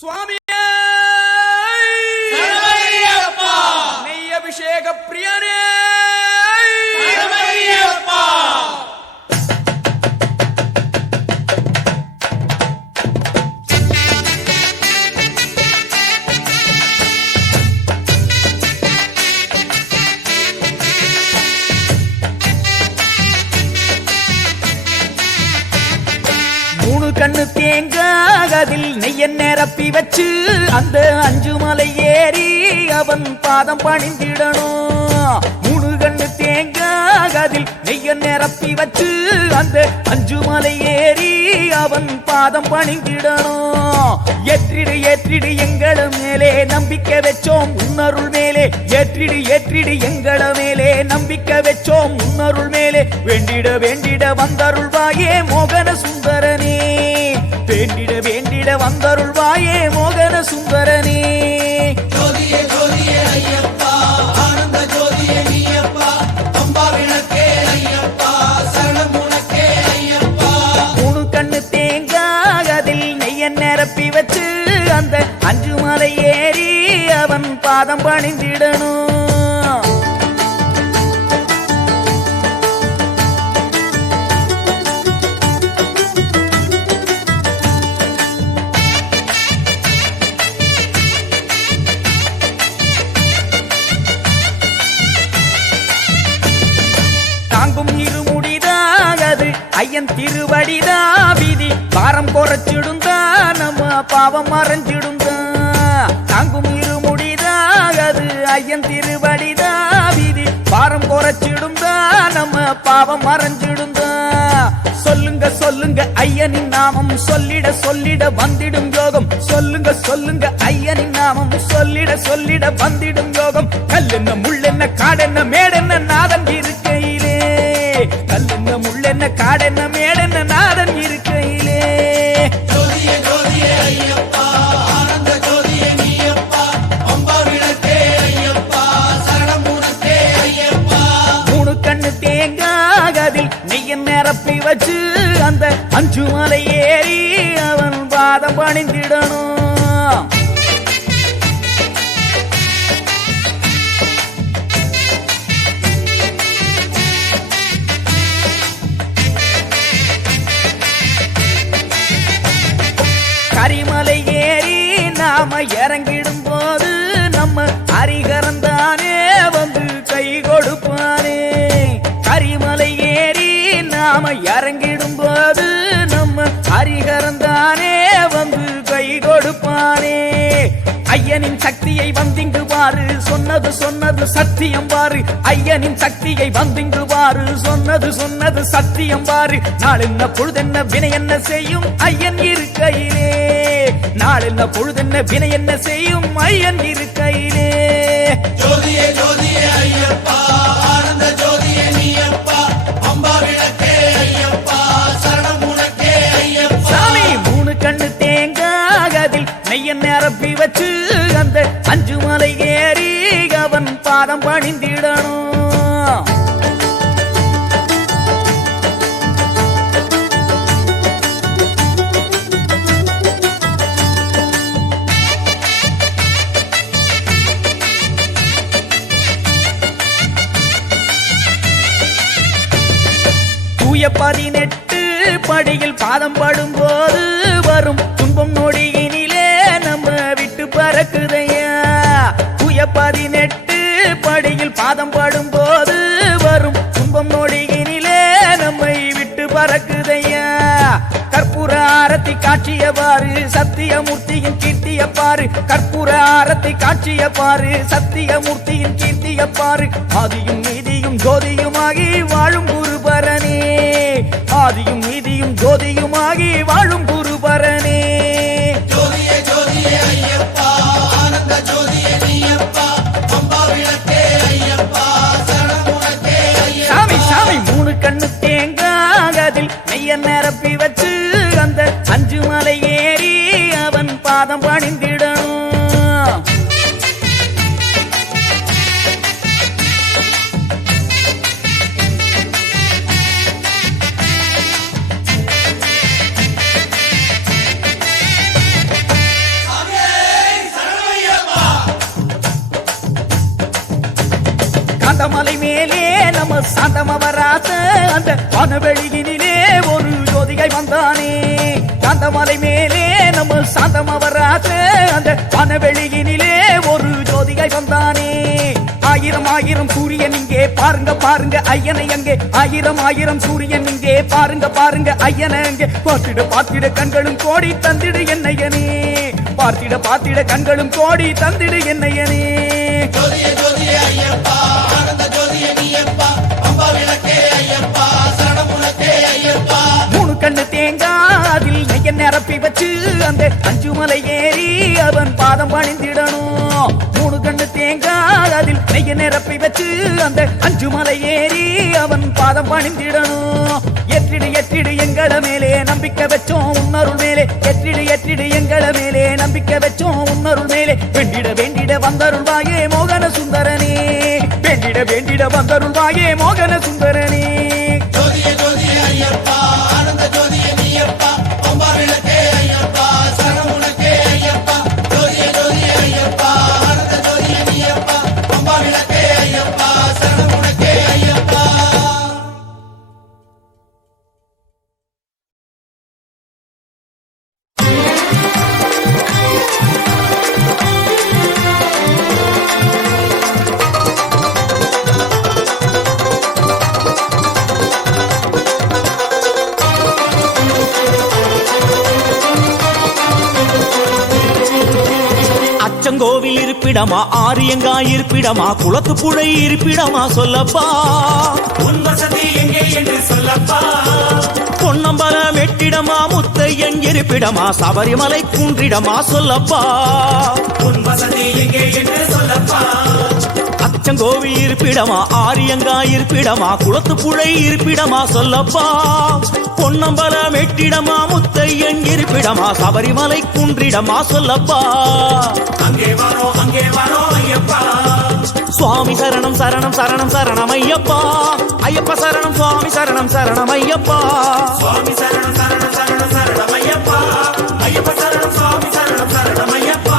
சுவாமியே நெய் அபிஷேக பிரியனே கண்ணு தேங்காய் அதில் நெய்ய நிரப்பி வச்சு அந்த அஞ்சு மலை ஏறி அவன் பாதம் பணிந்திடணும். மூணு கண்ணு தேங்காய் அதில் நெய்ய நிரப்பி வச்சு அந்த அஞ்சு மலை ஏறி அவன் பாதம் பணிந்திடணும். ஏற்றிடு ஏற்றிடு எங்கள மேலே நம்பிக்கை வச்சோம் உன்னருள் மேலே, ஏற்றிடு ஏற்றிடு எங்கள மேலே நம்பிக்கை வச்சோம் உன்னருள் மேலே, வேண்டிட வேண்டிட வந்தருள்வாயே மோகன சுந்தரனே, வேண்டிட வேண்டிட வந்தருள்வாயே மோகன சுந்தரனே. ஜோதியே ஜோதியே ஐயப்பா ஆனந்த ஜோதியே நீயப்பா அம்பா விளக்கே ஐயப்பா சரணம் உனக்கே ஐயப்பா. மூணு கண்ணு தேங்காய் அதில் நெய்ய நிரப்பி வச்சு அந்த அஞ்சு மலை ஏறி அவன் பாதம் பணிந்திடணும். தாங்கும் இருமுடிதாகது ஐயன் திருவடிதா, விதி பாரம் குறைச்சிடுந்தா நம்ம பாவம் மறைஞ்சிடுந்தா. தாங்கும் இருமுடிதாகது ஐயன் திருவடிதா, விதி பாரம் குறைச்சிடுந்தா நம்ம பாவம் மறைஞ்சிடுந்தா. சொல்லுங்க சொல்லுங்க ஐயனின் நாமம் சொல்லிட சொல்லிட வந்திடும் யோகம், சொல்லுங்க சொல்லுங்க ஐயனின் நாமம் சொல்லிட சொல்லிட வந்திடும் யோகம். கல்லென்ன முள்ளென்ன காடென்ன மேடென்ன நாதன் இருக்கையிலே, கல்லென்ன முள்ளென்ன காடென்ன மேடென்ன நாதன் இருக்கையிலே. ஜோதியே ஜோதியே ஐயப்பா ஆனந்த ஜோதியே நீயப்பா அம்பா விளக்கே ஐயப்பா சரணம் உனக்கே ஐயப்பா. மூணு கண்ணு தேங்காய் அதில் நெய்ய நிரப்பி வச்சு அந்த அஞ்சு மலை ஏறி அவன் பாதம் பணிந்திடணும். கரிமலை ஏறி நாம இறங்கிடும் போது நம்ம ஹரிகரந்தானே வந்து கை கொடுப்பானே. கரிமலை ஏறி நாம இறங்கிடும் போது நம்ம ஹரிகரந்தானே வந்து கை கொடுப்பானே. ஐயனின் சக்தியை வந்திங்கு பாரு சொன்னது சொன்னது சத்தியம் பாரு, ஐயனின் சக்தியை வந்திங்கு பாரு சொன்னது சொன்னது சத்தியம் பாரு. நாளென்ன பொழுதென்ன வினை என்ன செய்யும் ஐயன் இருக்கையிலே, நாளென்ன பொழுதென்ன வினை என்ன செய்யும் ஐயன் இருக்கையிலே. ஜோதியே ஜோதியே ஐயப்பா ஆனந்த ஜோதியே நீயப்பா அம்பா விளக்கே ஐயப்பா சரணம் உனக்கே ஐயப்பா. சாமி மூணு கண்ணு தேங்காய் அதில் நெய்ய நிரப்பி வச்சு அந்த அஞ்சு மலை ஏறி அவன் பாதம் பணிந்திடணும். தூய 18 படியில் பாதம் படும்போது வரும் துன்பம் நொடியினிலே நம்ம விட்டு பறக்குதையா. தூய 18 படியில் பாதம் படும்போது வரும் துன்பம் நொடியினிலே நம்மை விட்டு பறக்குதையா. கற்பூர ஆரத்தி காட்சிய பாரு சத்தியமூர்த்தியின் கீர்த்திய பாரு, கற்பூர ஆரத்தி காட்சிய பாரு சத்தியமூர்த்தியின் கீர்த்திய பாரு. ஆதியும் நீதியும் ஜோதியுமாகி வாழும் குருபரனே, ஆதியும் நீதியும் ஜோதியுமாகி வாழும் குருபரனே. ஜோதியே ஜோதியே ஐயப்பா ஆனந்த ஜோதியே நீயப்பா அம்பா விளக்கே ஐயப்பா சரணம் உனக்கே ஐயப்பா. சாமி சாமி மூணு கண்ணு தேங்காய் அதில் நெய்ய நிரப்பி வச்சு அந்த அஞ்சு மலை ஏறி அவன் பாதம் பணிந்திடணும். சாமி மலை மேலே நம்ம சாந்தமவராச அந்த வனவெளியினிலே ஒரு ஜோதிகை வந்தானே. மலை மேலே நம்ம சாந்தமவராச அந்த வனவெளியினிலே ஒரு ஜோதிகை வந்தானே. ஆயிரம் ஆயிரம் சூரியன் இங்கே பாருங்க பாருங்க ஐயனை அங்கே, ஆயிரம் ஆயிரம் சூரியன் இங்கே பாருங்க பாருங்க ஐயனை அங்கே. பார்த்திட பார்த்திட கண்களும் கோடி தந்திடு என்னையனே, பார்த்திட பார்த்திட கண்களும் கோடி தந்திடு என்னையனே. ஜோதியே ஜோதியே ஐயப்பா, ஆனந்த ஜோதியே நீயப்பா, பம்பா விளக்கே ஐயப்பா, சரணம் உனக்கே ஐயப்பா. மூணு கண்ணு தேங்காய் அதில் நெய்ய நிரப்பி வச்சு அந்த அஞ்சு மலை ஏறி அவன் பாதம் பணிந்திடணும். மூணு கண்ணு தேங்காய் அதில் நெய்ய நிரப்பி வச்சு அந்த அஞ்சு மலை ஏறி அவன் பாதம் பணிந்திடணும். எற்றிடு எற்றிடு எங்கள மேலே நம்பிக்கை வச்சோம் உன்னருள் மேலே, எற்றிடு எற்றிடு எங்கள மேலே நம்பிக்கை வச்சோம் உன்னருள் மேலே. வேண்டிட வேண்டிட வந்தருள்வாயே மோகன சுந்தரனே, வேண்டிட வேண்டிட வந்தருள்வாயே மோகன சுந்தரனே. ஜோதியே ஜோதியே ஐயப்பா, ஆனந்த ஜோதியே நீயப்பா, பம்பா விளக்கே ஐயப்பா, சரணம் உனக்கே ஐயப்பா. ஜோதியே ஜோதியே ஐயப்பா, ஆனந்த ஜோதியே நீயப்பா, பம்பா விளக்கே ஐயப்பா, சரணம் உனக்கே ஐயப்பா. அச்சங்கோவில் இருப்பிடமா, ஆரியங்காய் இருப்பிடமா, குளத்து புழை இருப்பிடமா சொல்லப்பா. உன் வசதி எங்கே என்று சொல்லப்பா. பொன்னம்பலம் எட்டிடமா, முத்தையன் இருப்பிடமா, சபரிமலை குன்றிடமா சொல்லப்பா. உன் வசதி எங்கே என்று சொல்லப்பா. அச்சங்கோவில் இருப்பிடமா, ஆரியங்காய் இருப்பிடமா, குளத்து புழை இருப்பிடமா சொல்லப்பா. பொன்னம்பலம் எட்டிடமா, முத்தையன் இருப்பிடமா, சபரிமலை குன்றிடமா சொல்லப்பா. அங்கே வரோம் ஐயப்பா. சுவாமி சரணம் சரணம் சரணம் சரணம் ஐயப்பா, ஐயப்ப சரணம் சுவாமி சரணம் சரணம் ஐயப்பா. சுவாமி சரணம் சரணம் சரணம் சரணம் ஐயப்பா, ஐயப்ப சரணம் சுவாமி சரணம் சரணம் ஐயப்பா.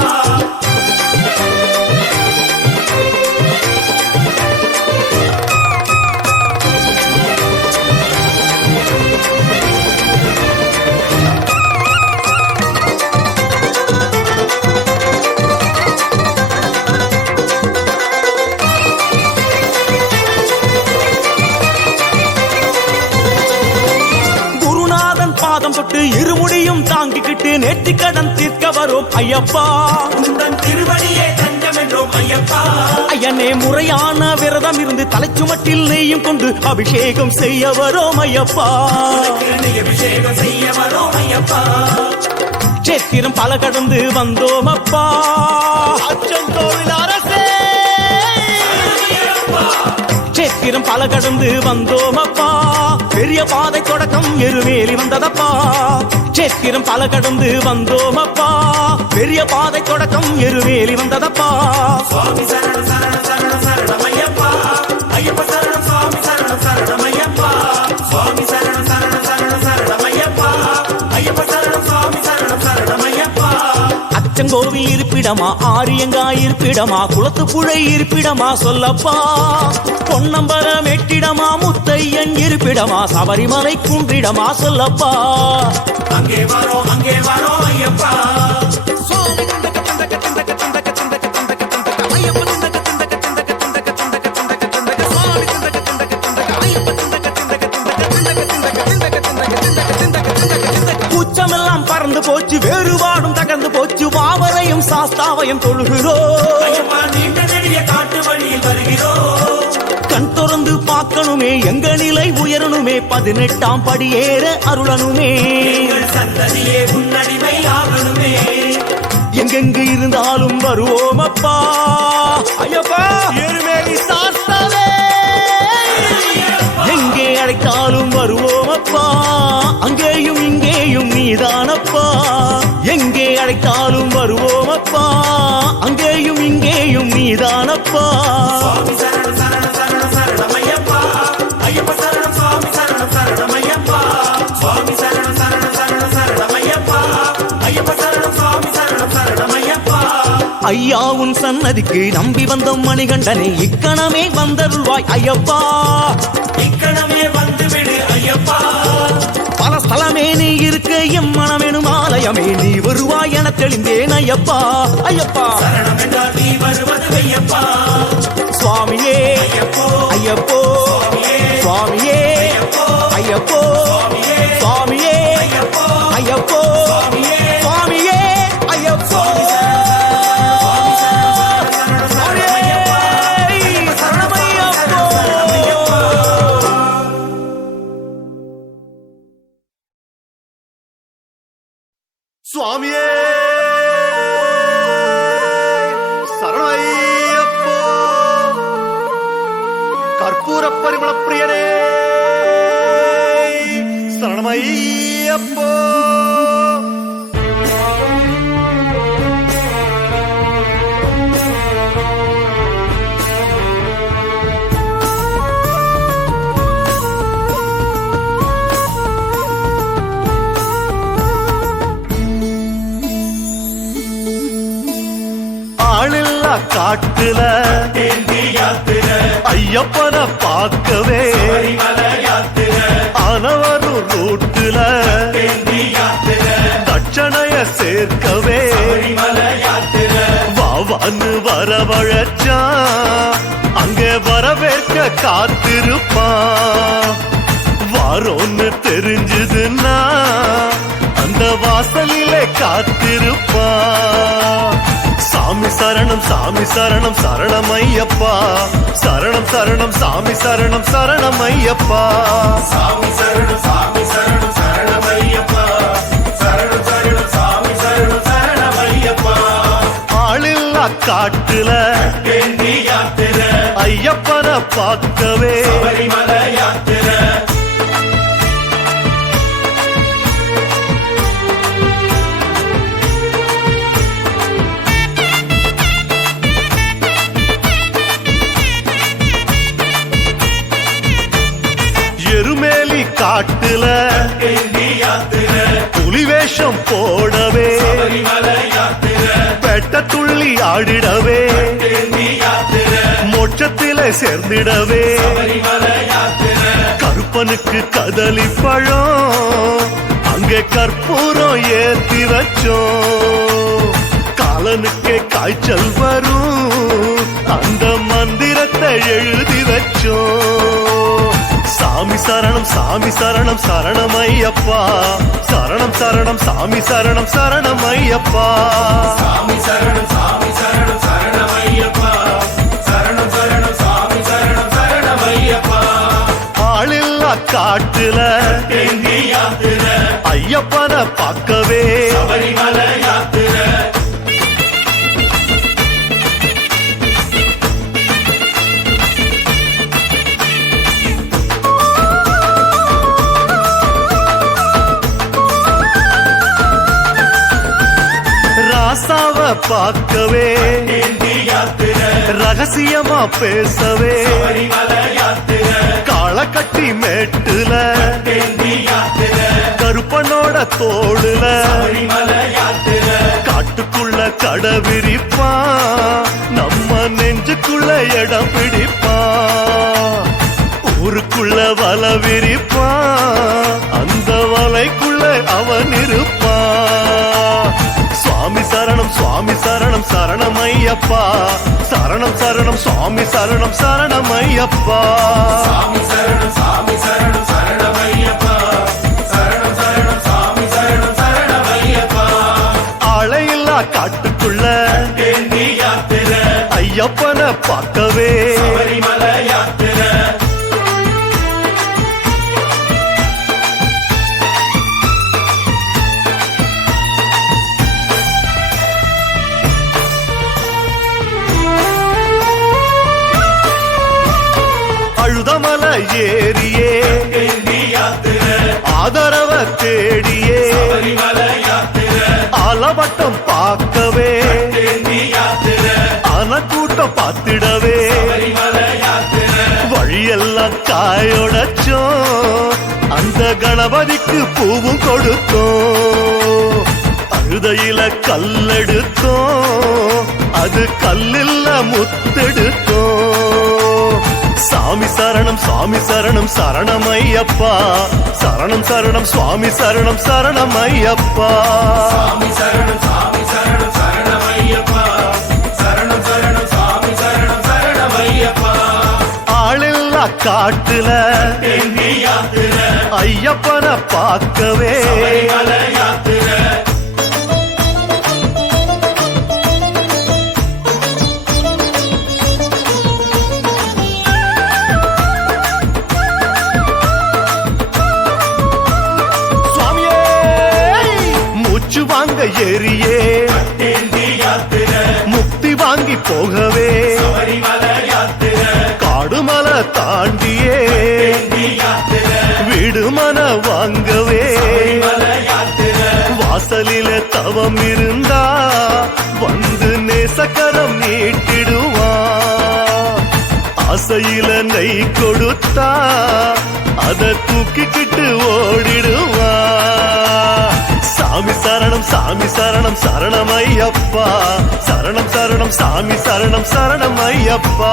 தொட்டு இருமுடியும் தாங்கிக்கிட்டு நேர்த்தி கடன் தீர்க்க வரும் ஐயப்பா. உந்தன் திருவடியே தஞ்சம் என்றோம் ஐயப்பா. ஐயனே முறையான விரதம் இருந்து தலைச்சுமட்டில் நெய்யும் கொண்டு அபிஷேகம் செய்ய வரோம் ஐயப்பா. அபிஷேகம் செய்ய வரோம் ஐயப்பா. சேத்திரம் பல கடந்து வந்தோம் அப்பா. அச்சங்கோவில் அரசே சேத்திரம் பல கடந்து வந்தோம் அப்பா. பெரிய பாதை தொடக்கம் எருமேலி வந்ததப்பா. சேத்திரம் பல கடந்து வந்தோம் அப்பா. பெரிய பாதை தொடக்கம் எருமேலி வந்ததப்பா. சுவாமி சரணம் சரணம் சரணம் சரணம் ஐயப்பா, ஐயப்ப சரணம் சுவாமி சரணம் சரணம் ஐயப்பா. சுவாமி சரணம் சரணம் சரணம் சரணம் ஐயப்பா, ஐயப்ப சரணம் சுவாமி சரணம் சரணம் ஐயப்பா. அச்சங்கோவில் இருப்பிடமா, ஆரியங்காய் இருப்பிடமா, குளத்து புழை இருப்பிடமா சொல்லப்பா. பொன்னம்பலம் எட்டிடமா, முத்தையன் இருப்பிடமா, சபரிமலை குன்றிடமா சொல்லப்பா. அங்கே வரோம் ஐயப்பா. கூச்சமெல்லாம் பறந்து போச்சு, வேறுபாடும் தகர்ந்து போச்சு, வாவரையும் சாஸ்தாவையும் தொழுகிறோம். நீண்ட நெடிய காட்டு வழியில் வருகிறோம். கண் திறந்து பார்க்கணுமே, எங்க நிலை உயரணுமே, 18ஆம் படியேற அருளனுமே. சந்ததியே உன்னடிமை ஆகணுமே. எங்கெங்கு இருந்தாலும் வருவோம் அப்பா. ஐயப்பா எருமேலி சாஸ்தாவே, எங்கே அழைத்தாலும் வருவோம் அப்பா. அங்கேயும் இங்கேயும் நீதானப்பா. எங்கே அழைத்தாலும் வருவோம் அப்பா. அங்கேயும் இங்கேயும் நீதானப்பா. சுவாமி சரணம் சரணம் சரணம் சரணம் ஐயப்பா, ஐயப்ப சரணம் சுவாமி சரணம் சரணம் ஐயப்பா. சுவாமி சரணம் சரணம் சரணம் சரணம் ஐயப்பா, ஐயப்ப சரணம் சுவாமி சரணம் சரணம் ஐயப்பா. ஐயா உன் சன்னதிக்கு நம்பி வந்தோம் மணிகண்டனே இக்கணமே வந்தருள்வாய் ஐயப்பா இக்கணமே வந்துவிடு ஐயப்பா பல ஸ்தலமே நீ இருக்க எம் மனமெனும் ஆலயமே நீ வருவாய் என தெளிந்தேன் ஐயப்பா ஐயப்பா சரணம் என்றால் நீ வருவது ஐயப்பா சுவாமியே ஐயப்போ ஐயப்போ சுவாமியே ஐயப்போ சுவாமியே ஐயப்போ ஐயப்போ சுவாமியே ஐயப்போ சுவாமியே சரணமையப்போ கற்பூர பரிமள பிரியனே சரணமையப்போ ஆளில்லா காட்டுல ஐயப்பன பார்க்கவே அனவரும் ரூட்டுல தட்சணைய சேர்க்கவே வாவான்னு வரவழைச்சா அங்கே வரவேற்க காத்திருப்பான் வாரோன்னு தெரிஞ்சதுன்னா அந்த வாசலிலே காத்திருப்பான் சாமி சரணம் சரணம் ஐயப்பா சரணம் சரணம் சாமி சரணம் ஐயப்பா சாமி சரணம் சரணம் ஐயப்பா சரணம் சரணம் சாமி சரணம் ஐயப்பா ஆளில்லா காட்டுல ஐயப்பன பார்க்கவே பரிமள யாத்திரை எருமேலி காட்டுல புலிவேஷம் போடவே பெட்ட துள்ளி ஆடிடவே மோட்சத்திலே சேர்ந்திடவே கருப்பனுக்கு கதலி பழம் அங்கே கற்பூரம் ஏத்தி வச்சோம் காலனுக்கே காய்ச்சல் வரும் அந்த மந்திரத்தை எழுதி வச்சோம் சாமி சரணம் சரணமையப்பா சரணம் சரணம் சாமி சரணமையப்பா சாமி சரணம் சரணமையப்பா சரணம் சரணம் சாமி சரணமையப்பா ஆளில்லா காட்டுல ஐயப்பன பார்க்கவே பரிமள யாத்திரை ராசாவ பார்க்கவே ரகசியமா பேசவே காள கட்டி மேட்டுல கருப்பனோட தோளுல காட்டுக்குள்ள கடை விரிப்பான் நம்ம நெஞ்சுக்குள்ள இடம் பிடிப்பான் ஊருக்குள்ள வலை விரிப்பான் அந்த வலைக்குள்ள அவன் இருப்பான் சுவாமி சரணம் சரணமையப்பா சரணம் சரணம் சுவாமி சரணமையப்பா சாமி சரணம் சரணமையப்பா சரணம் சரணம் சாமி சரணமையப்பா ஆளையில்லா காட்டுக்குள்ள யாத்திரை ஐயப்பன பார்க்கவே பரிமள யாத்திரை அழுதமல ஏரியே ஆதரவ தேடியே ஆலவட்டம் பார்க்கவே அனக்கூட்டம் பார்த்திடவே வழியெல்லாம் காயோடச்சோம் அந்த கணபதிக்கு பூவும் கொடுத்தோம் கழுதையில கல்லெடுத்தோம் அது கல்லில்ல முத்தெடுத்தோம் சாமி சரணம் சுவாமி சரணம் சரணமையப்பா சரணம் சரணம் சுவாமி சரணம் சரணமையப்பா சாமி சரணம் சாமி சரணம் சரணமையப்பா சரணம் சரணம் சாமி சரணம் சரணமையப்பா ஆளில்லா காட்டுல தென்னி யாத்திரை ஐயப்பனை பார்க்கவே மலை யாத்திரை சுவாமியே மூச்சு வாங்க ஏறியே தென்னி யாத்திரை முக்தி வாங்கி போகவே மலை யாத்திரை காடுமலை தாண்டியே தென்னி யாத்திரை விடுமன வாங்கவே மலை யாத்திரை வாசலில தவம் இருந்தா வந்து நேசக்கரம் நீட்டிடுவா ஆசையில நெய் கொடுத்தா அத தூக்கிக்கிட்டு ஓடிடுவா சாமி சரணம் சாமி சரணம் சரணமையப்பா சரணம் சரணம் சாமி சரணம் சரணமையப்பா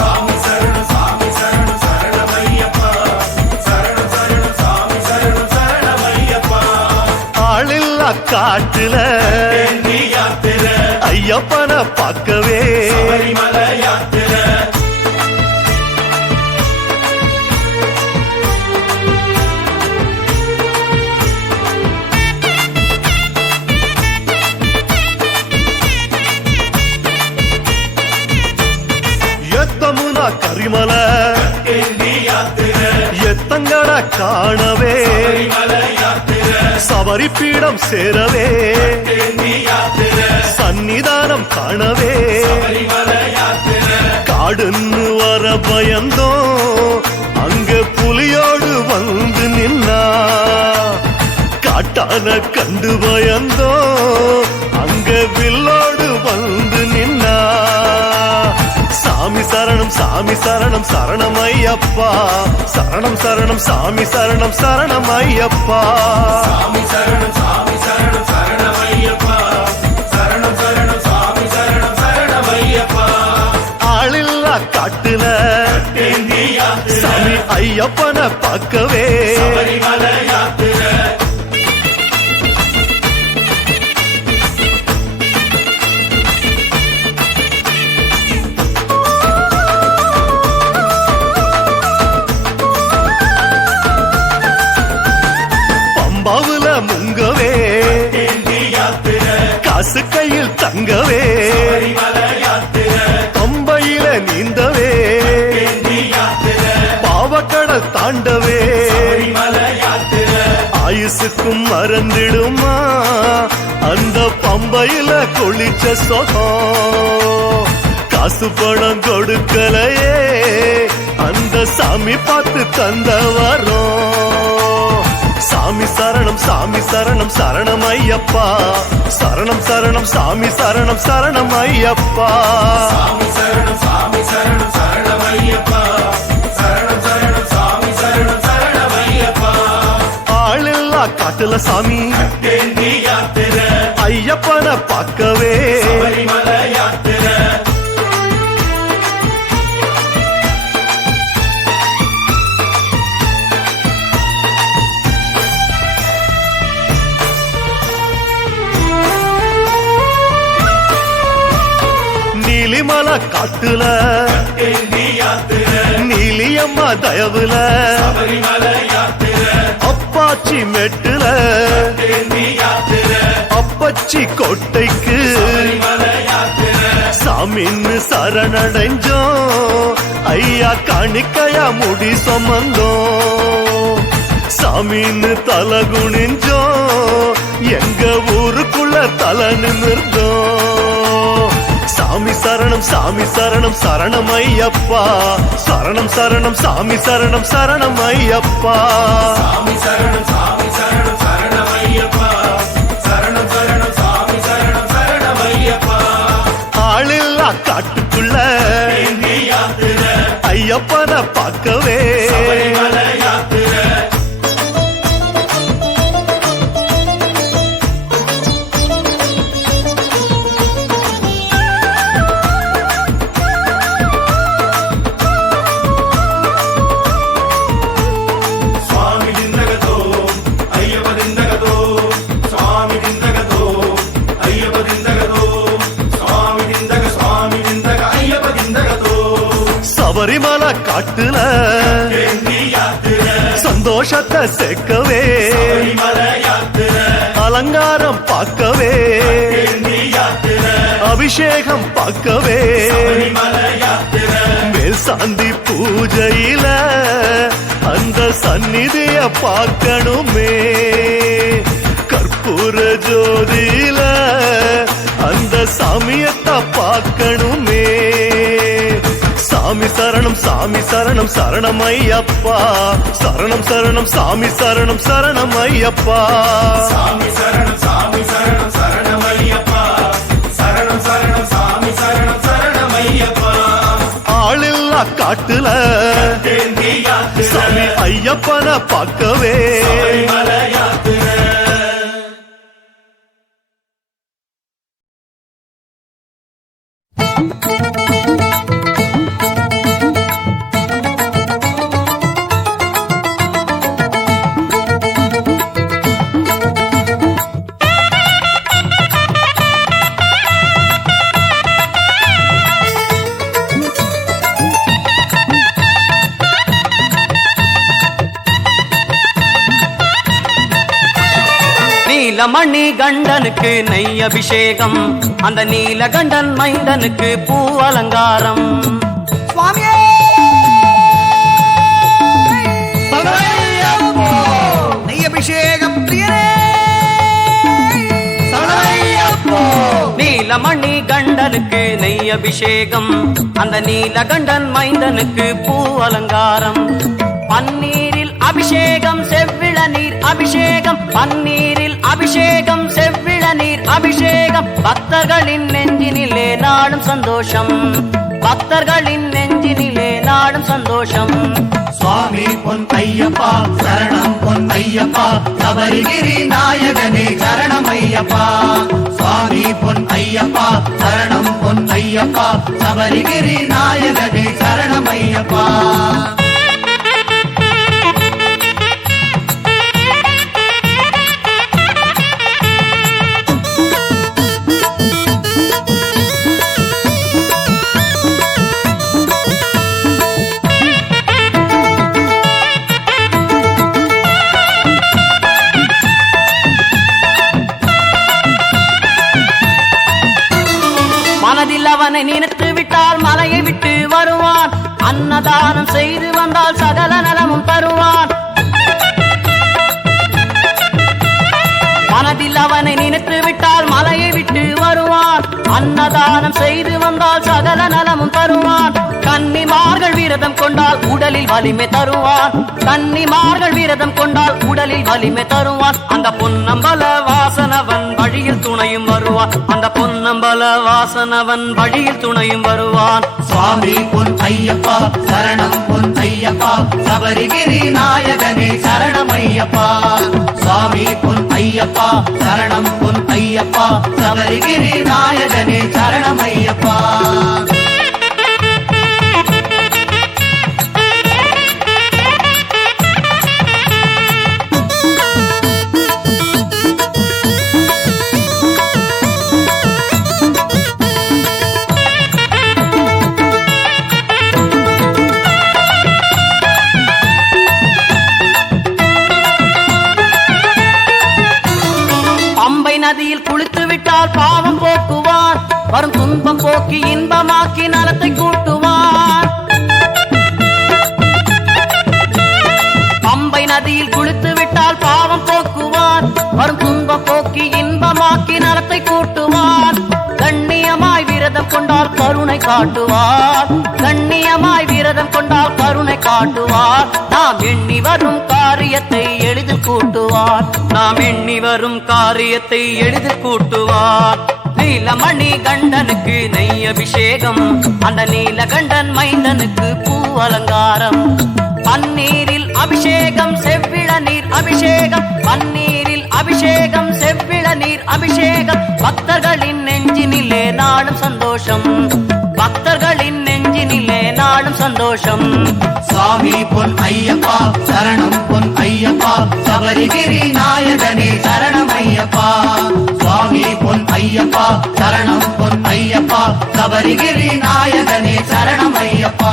சாமி சரணம் சாமி சரணம் சரணமையப்பா சரணம் சரணம் சாமி சரணம் சரணமையப்பா ஆளில்லா காட்டுல தென்னி யாத்திரை ஐயப்பனை பார்க்கவே மலை யாத்திரை எத்தமுனா கரிமல தென்னி யாத்திரை எத்தங்கட காணவே மலை யாத்திரை சபரி பீடம் சேரவே தென்னி யாத்திரை சன்னிதானம் காணவே மலை யாத்திரை காடுன்னு வர பயந்தோம் அங்க புலியோடு வந்து நின்னா காட்டான கண்டு பயந்தோம் அங்க வில்லோடு வந்து நின்னா சாமி சரணம் சாமி சரணம் சரணமையப்பா சரணம் சரணம் சாமி சரணம் சரணமையப்பா சாமி சரணம் சாமி சரணம் சரணமையப்பா சரணம் சரணம் சாமி சரணம் சரணமையப்பா ஆளில்லா காட்டுல தென்னி யாத்திரை சாமி ஐயப்பனை பார்க்கவே மலை யாத்திரை பம்பாவுல முங்கவே தென்னி யாத்திரை காசு கையில் தங்கவே மலை யாத்திரை பம்பையில நீந்தவே தென்னி யாத்திரை பாவக்கடல் தாண்டவே மலை யாத்திரை ஆயுசுக்கும் மறந்திடுமா அந்த பம்பையில குளிச்ச சொகம் காசு பணம் கொடுக்கலையே அந்த சாமி பார்த்து தந்த வரோம் சாமி சரணம் சாமி சரணம் சரணமையப்பா சரணம் சரணம் சாமி சரணம் சரணமையப்பா சாமி சரணம் சாமி சரணம் சரணமையப்பா சரணம் சரணம் சாமி சரணம் சரணமையப்பா ஆளில்லா காட்டுல சாமி தென்னி யாத்திரை ஐயப்பனை பார்க்கவே மலை யாத்திரை நீலிமலை காட்டுல தென்னி யாத்திரை நீலியம்மா தயவுல மலை யாத்திரை அப்பாச்சி மெட்டுல தென்னி யாத்திரை அப்பச்சி கோட்டைக்கு மலை யாத்திரை சாமின்னு சரணடைஞ்சோம் ஐயா காணிக்கையா முடி சுமந்தோம் சாமின்னு தலை குனிஞ்சோம் எங்க ஊருக்குள்ள தலை நிமிர்ந்தோம் சாமி சரணம் சாமி சரணம் சரணமையப்பா சரணம் சரணம் சாமி சரணம் சரணமையப்பா சாமி சரணம் சாமி சரணம் சரணமையப்பா சரணம் சரணம் சாமி சரணம் சரணமையப்பா ஆளில்லா காட்டுக்குள்ள தென்னி யாத்திரை ஐயப்பனை பார்க்கவே மலை யாத்திரை சபரிமலை காட்டுல சந்தோஷத்தை சேர்க்கவே அலங்காரம் பார்க்கவே அபிஷேகம் பார்க்கவே மேல் சாந்தி பூஜையில அந்த சந்நிதிய பார்க்கணுமே கற்பூர ஜோதியில அந்த சாமியத்தை பார்க்கணுமே சாமி சரணம் சாமி சரணம் சரணம் ஐயப்பா சரணம் சரணம் சாமி சரணம் சரணம் ஐயப்பா சாமி சரணம் சரணம் ஐயப்பா சரணம் சரணம் சாமி சரணம் சரணம் ஐயப்பா ஆளில்லா காட்டுல சாமி ஐயப்பனை பார்க்கவே நீலமணி கண்டனுக்கு நெய் அபிஷேகம் அந்த நீலகண்டன் மைந்தனுக்கு பூ அலங்காரம் சுவாமியே நெய் அபிஷேகம் பிரியரே நீலமணி கண்டனுக்கு நெய் அபிஷேகம் அந்த நீலகண்டன் மைந்தனுக்கு பூ அலங்காரம் பன்னீரில் அபிஷேகம் செவ்விள நீர் அபிஷேகம் பன்னீரில் அபிஷேகம் செவ்விள நீர் அபிஷேகம் பக்தர்களின் நெஞ்சினிலே நாடும் சந்தோஷம் பக்தர்களின் நெஞ்சினிலே நாடும் சந்தோஷம் சுவாமி பொன் ஐயப்பா சரணம் பொன் ஐயப்பா சபரிகிரி நாயகனே சரணம் ஐயப்பா சுவாமி பொன் ஐயப்பா சரணம் பொன் ஐயப்பா சபரிகிரி நாயகனே சரணம் ஐயப்பா மனதில் அவனை நினைத்து விட்டால் மலையை விட்டு வருவான் அன்னதானம் செய்து வந்தால் சகல நலமும் தருவான் மனதில் அவனை நினைத்து விட்டால் மலையை விட்டு வருவான் அன்னதானம் செய்து வந்தால் சகல நலமும் தருவான் கன்னிமார்கள் விரதம் கொண்டால் உடலில் வலிமை தருவான் கன்னிமார்கள் விரதம் கொண்டால் உடலில் வலிமை தருவான் அந்த பொன்னம்பல வாசனவன் வழியில் துணையும் வருவான் அந்த பொன்னம்பல வாசனவன் வழியில் துணையும் வருவான் சுவாமி பொன் ஐயப்பா சரணம் பொன் ஐயப்பா சபரிகிரி நாயகனே சரணம் ஐயப்பா சுவாமி பொன் ஐயப்பா சரணம் பொன் ஐயப்பா சபரிகிரி நாயகனே சரணம் ஐயப்பா நதியில் குளித்து விட்டால் பாவம் போக்குவான் வரும் துன்பம் போக்கி இன்பமாக்கி நலத்தை கூட்டுவான் பம்பை நதியில் குளித்து விட்டால் பாவம் போக்குவான் வரும் துன்பம் போக்கி இன்பமாக்கி நலத்தை கூட்டுவான் கண்ணியமாய் விரதம் கொண்டால் கருணை காட்டுவார் கண்ணியமாய் விரதம் கொண்டால் கருணை காட்டுவார் நாம் எண்ணி வரும் காரியத்தை எளிதில் கூட்டுவார் நாம் எண்ணி வரும் காரியத்தை எளிதில் கூட்டுவார் நீலமணி கண்டனுக்கு நெய் அபிஷேகம் அந்த நீலகண்டன் மைந்தனுக்கு பூ அலங்காரம் பன்னீரில் அபிஷேகம் செவ்விள நீர் அபிஷேகம் பன்னீரில் அபிஷேகம் செவ்விள நீர் அபிஷேகம் பக்தர்களின் நெஞ்சினிலே நாடும் சந்தோஷம் பக்தர்களின் நெஞ்சினிலே நாடும் சந்தோஷம் சுவாமி பொன் ஐயப்பா சரணம் பொன் ஐயப்பா சபரிகிரி நாயகனே சரணம் ஐயப்பா சுவாமி பொன் ஐயப்பா ஐயப்பா சரணம் பொன்னையப்பா சபரிகிரி நாயகனே சரணம் ஐயப்பா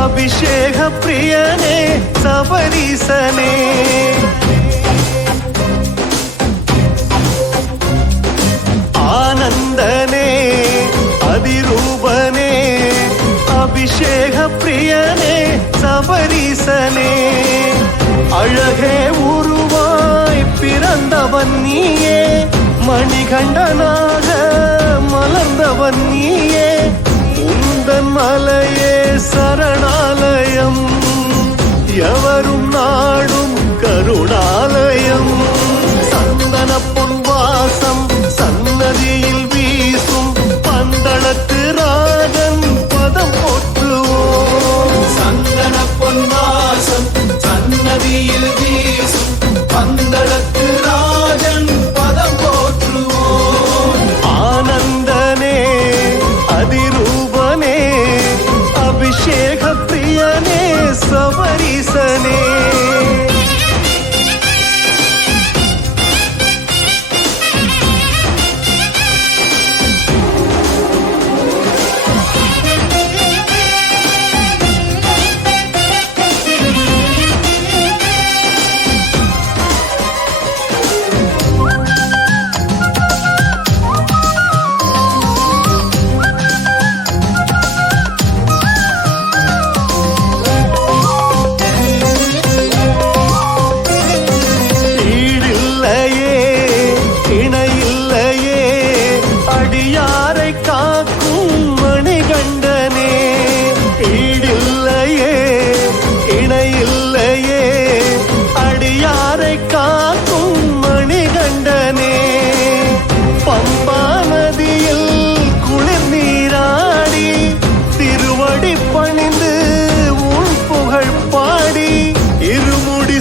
அபிஷேக பிரியனே சபரீசனே ஆனந்தனே அதிரூபனே அபிஷேக பிரியனே சபரீசனே அழகே உருவாய் பிறந்தவன் நீயே மணிகண்டனாக மலர்ந்தவன் நீயே உந்தன் மலையே சரணாலயம் எவரும் நாடும் கருணாலயம் சந்தன பொன்வாசம் சன்னதியில் வீசும் பந்தளத்து ராஜன் பதம் போற்றுவோம் சந்தன பொன்வாசம் சன்னதியில் வீசும் பந்தளத்து ராஜன் பதம் போற்றுவோம் ஆனந்தனே அதிரூபனே அபிஷேக பிரியனே சபரீசனே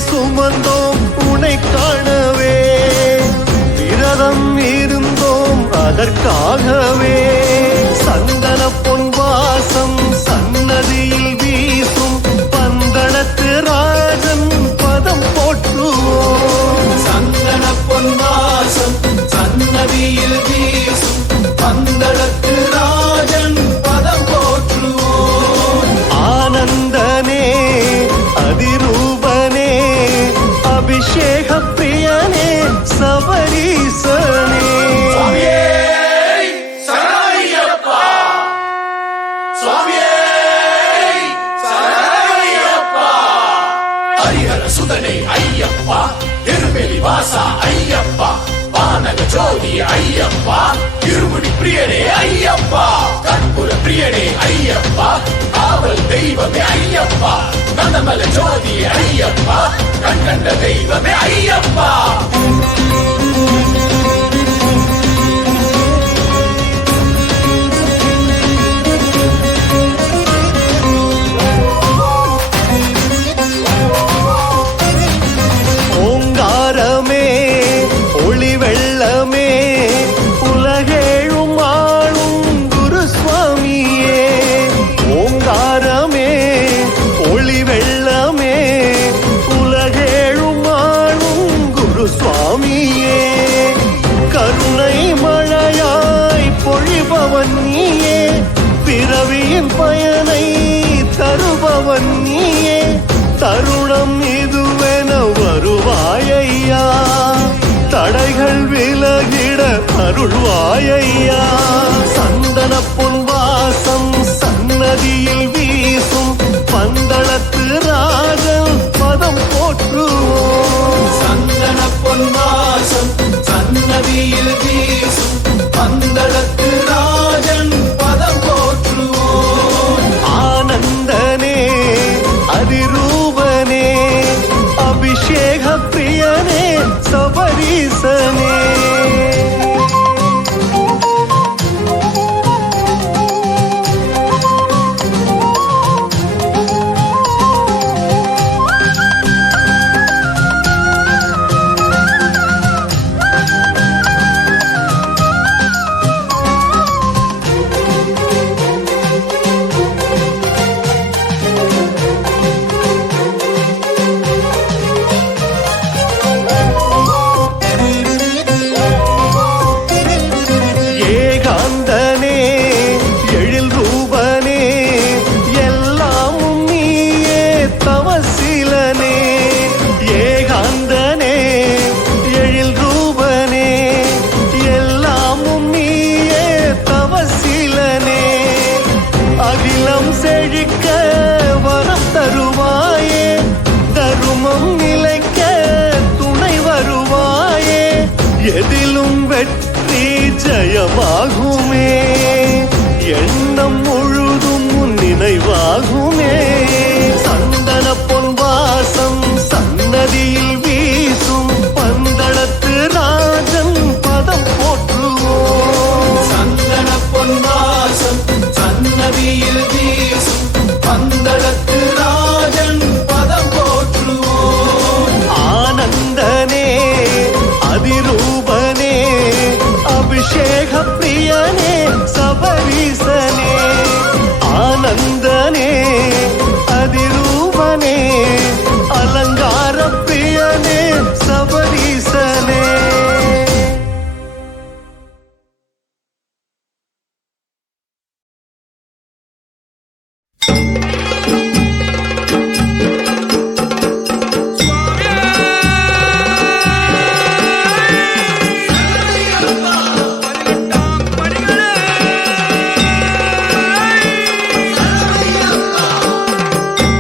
சுமந்தோம் உனை காணவே விரதம் இருந்தோம் அதற்காகவே சந்தன பொன்வாசம் சன்னதியில் வீசும் பந்தளத்து ராஜன் பதம் போற்றுவோம் சந்தன பொன்வாசம் சன்னதியில் வீசும் பந்தளத்து ராஜன் பதம் போற்றுவோம் ஆனந்தனே அதிரூபனே அபிஷேக பிரியனே சபரீசனே சுவாமியே சரணமையப்பா சுவாமியே சரணமையப்பா ஹரிஹர சுதனே ஐயப்பா திருமெலி வாசா ஐயப்பா வானக ஜோதி ஐயப்பா இருமுடி பிரியனே ஐயப்பா கற்பூர பிரியனே ஐயப்பா காவல் தெய்வமே ஐயப்பா நந்தமல ஜோதி ஐயப்பா கண்கண்ட தெய்வமே ஐயப்பா ஓங்காரமே ஒளி வெள்ளமே உலகேழும் ஆளும் குரு சுவாமியே ஓங்காரமே ஒளி வெள்ளமே உலகேழும் ஆளும் குரு சுவாமியே கருணை மழையாய் பொழிபவன் நீயே பிறவியின் பயனை தருபவன் நீயே தருணம் இதுவென வருவாயையா தடைகள் விலகிட அருள்வாயையா சந்தன பொன்வாசம் சன்னதியில் வீசும் பந்தளத்து ராஜன் பதம் போற்றுவோம். சந்தன பொன்வாசம் சன்னதியில் வீசும் பந்தளத்து ராஜன் பதம் போற்றுவோம். ஆனந்தனே அதிரூபனே அபிஷேக பிரியனே சபரீசனே. ஏகாந்தனே எழில் ரூபனே எல்லாமும் நீயே தவசிலனே. ஏகாந்தனே எழில் ரூபனே எல்லாமும் நீயே தவசிலனே. அகிலம் செழிக்க வரம் தருவாயே தருமம் நிலைக்க துணை வருவாயே. எதிலும் வெற்றி ஜெயமாகுமே எண்ணம் முழுதும் உன் நினைவாகுமே. சந்தன பொன்வாசம் சன்னதியில் வீசும் பந்தளத்து ராஜன் பதம் போற்றுவோம். சந்தன பொன்வாசம் சன்னதியில் வீசும் பந்தளத்து ராஜன் பதம் போற்றுவோம். ஆனந்தனே அதிரூபனே அபிஷேக பிரியனே சபரீசனே. ஆனந்தனே அதிரூபனே அலங்கார பிரியனே சபரீசனே.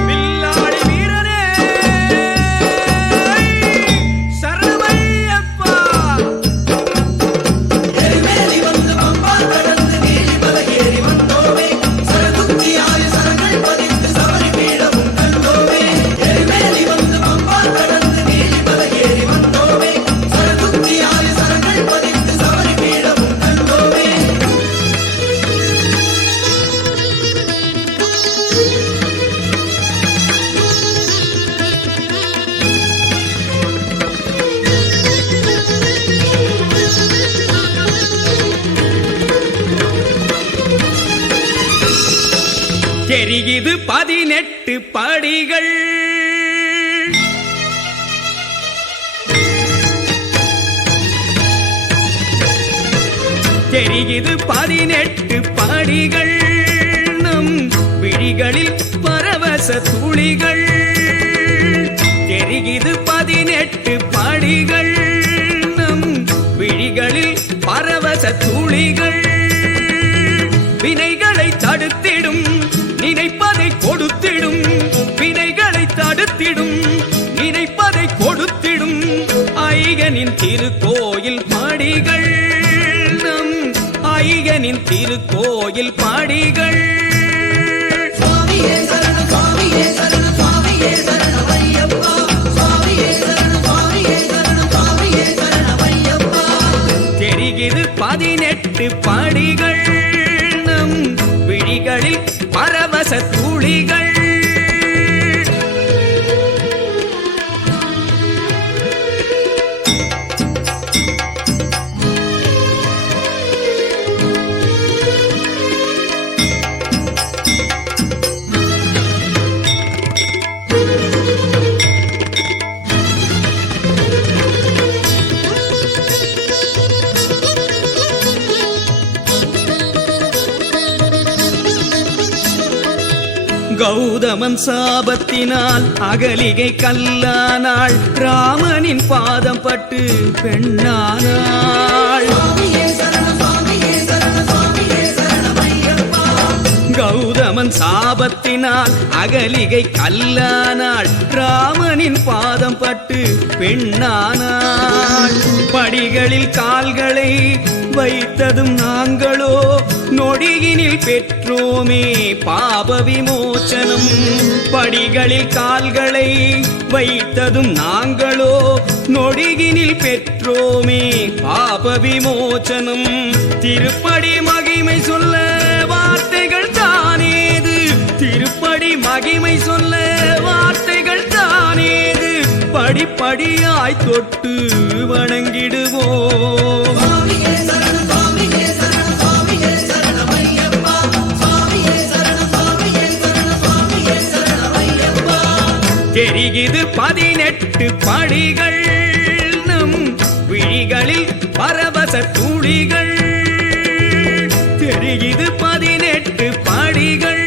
வில்லாடி வீரனே சரணமையப்பா. எரிமேலி வந்து பம்பார் கடந்து நீலிமலை ஏறி வந்தோமே. சரதுத்தியாய சரங்கள் பதித்து சபரி பீடமும் கண்டோமே. எரிமேலி வந்து பம்பார் கடந்து நீலிமலை ஏறி வந்தோமே. சரதுத்தியாய சரங்கள் பதித்து சபரி பீடமும் கண்டோமே. தெரியுது 18 படிகள். தெரியுது 18 படிகள். நம் விழிகளில் பரவச துளிகள். தெரியுது 18 படிகள். நம் விழிகளில் பரவச துளிகள். வினைகளை தடுத்திடும் நினைப்பதை கொடுத்திடும். வினைகளை தடுத்திடும் நினைப்பதை கொடுத்திடும். ஐயனின் திருக்கோயில் படிகள். நம் ஐயனின் திருக்கோயில் படிகள். சுவாமியே சரணம் சுவாமியே சரணம் சுவாமியே சரணம் ஐயப்பா. சுவாமியே சரணம் சுவாமியே சரணம் சுவாமியே சரணம் ஐயப்பா. தெரிகிறது 18 படிகள். நம் விழிகளில் பரவச துளிகள். கௌதமன் சாபத்தினால் அகலிகை கல்லானாள். ராமனின் பாதம் பட்டு பெண்ணானாள். சுவாமியே சரணம் சுவாமியே சரணம் சுவாமியே சரணம் ஐயப்பா. கௌதமன் சாபத்தினால் அகலிகை கல்லானாள், ராமனின் பாதம் பட்டு பெண்ணானாள். படிகளில் கால்களை வைத்ததும் நாங்களோ நொடியினில் பெற்றோமே பாப விமோச்சனம். படிகளில் கால்களை வைத்ததும் நாங்களோ நொடியினில் பெற்றோமே பாப விமோச்சனம். திருப்படி மகிமை சொல்ல வார்த்தைகள் தானேது, திருப்படி மகிமை சொல்ல வார்த்தைகள் தானேது. படிப்படியாய் தொட்டு வணங்கிடுவோம். தெரிகிறது 18 படிகள், நம் விழிகளில் பரவச துளிகள். தெரிகிறது 18 படிகள்,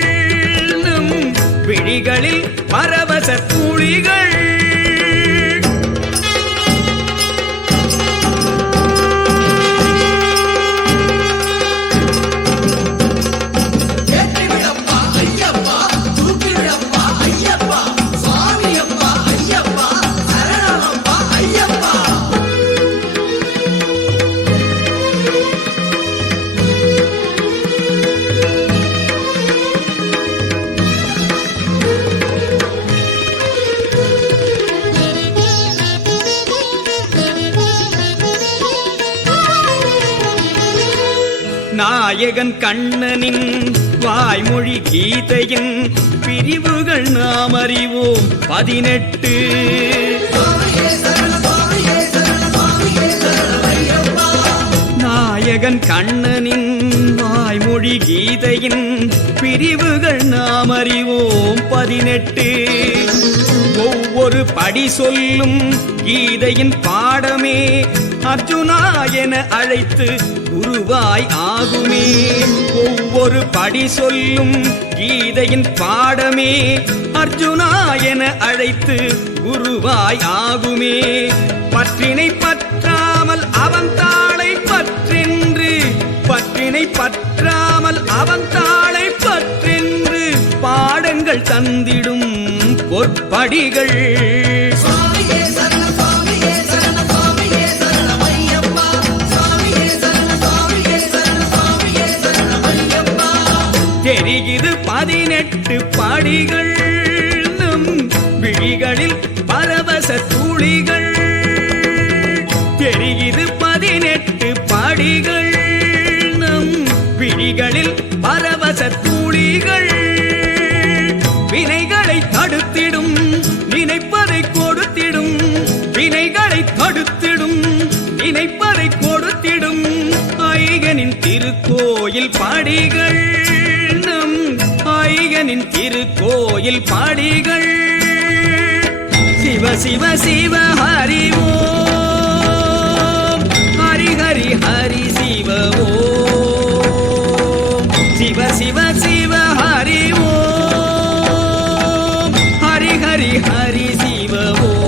நம் விழிகளில் பரவச துளிகள். நாயகன் கண்ணனின் வாய்மொழி கீதையின் பிரிவுகள் நாம் அறிவோம் 18. நாயகன் கண்ணனின் வாய்மொழி கீதையின் பிரிவுகள் நாம் அறிவோம் 18. ஒவ்வொரு படி சொல்லும் கீதையின் பாடமே அர்ஜுனா என அழைத்து குருவாய் ஆகுமே. ஒவ்வொரு படி சொல்லும் கீதையின் பாடமே அர்ஜுனா என அழைத்து குருவாய் ஆகுமே. பற்றினை பற்றாமல் அவன் தாளை பற்றென்று, பற்றினை பற்றாமல் அவன் தாளை பற்றென்று பாடங்கள் தந்திடும் பொற்படிகள். தெரிகிறது 18 படிகள், நம் விழிகளில் பரவச துளிகள். தெரிகிறது 18 படிகள், நம் விழிகளில் பரவச துளிகள். வினைகளை தடுத்திடும் நினைப்பதை கொடுத்திடும், வினைகளை தடுத்திடும் நினைப்பதை கொடுத்திடும் ஐயனின் திருக்கோயில் படிகள், நம் ஐயனின் திருக்கோயில் படிகள். சிவ சிவ சிவ ஹரி ஓம், ஹரி ஹரி ஹரி சிவ ஓம். சிவ சிவ சிவ ஹரி ஓம், ஹரி ஹரி ஹரி சிவ ஓம்.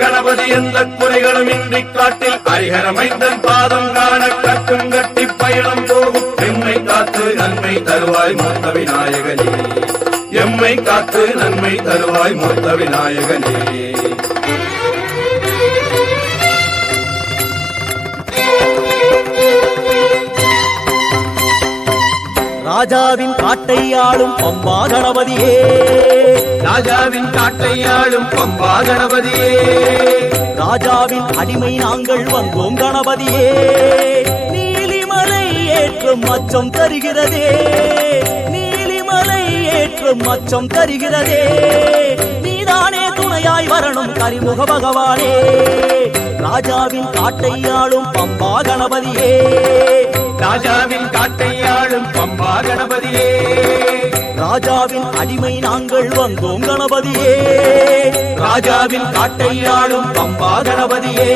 கணபதி எந்த குறைகளும் இன்றி காட்டில் ஹரிஹரமைந்தன் பாதம் காண கட்டும் கட்டி பயணம் போகும். எம்மை காத்து நன்மை தருவாய் மூத்த விநாயகனே, எம்மை காத்து நன்மை தருவாய் மூத்த விநாயகனே. ராஜாவின் காட்டை ஆளும் பம்பா கணபதியே, ராஜாவின் காட்டை ஆளும் பம்பா கணபதியே, ராஜாவின் அடிமை நாங்கள் வந்தோம் கணபதியே. நீலிமலை ஏற்றும் அச்சம் தருகிறதே, நீலிமலை ஏற்றும் அச்சம் தருகிறதே. நீதானே துணையாய் வரணும் கரிமுக பகவானே, ராஜாவின் காட்டை ஆளும் பம்பா கணபதியே, ராஜாவின் காட்டை ஆளும் பம்பா கணபதியே, ராஜாவின் அடிமை நாங்கள் வந்தோம் கணபதியே, ராஜாவின் காட்டை ஆளும் பம்பா கணபதியே.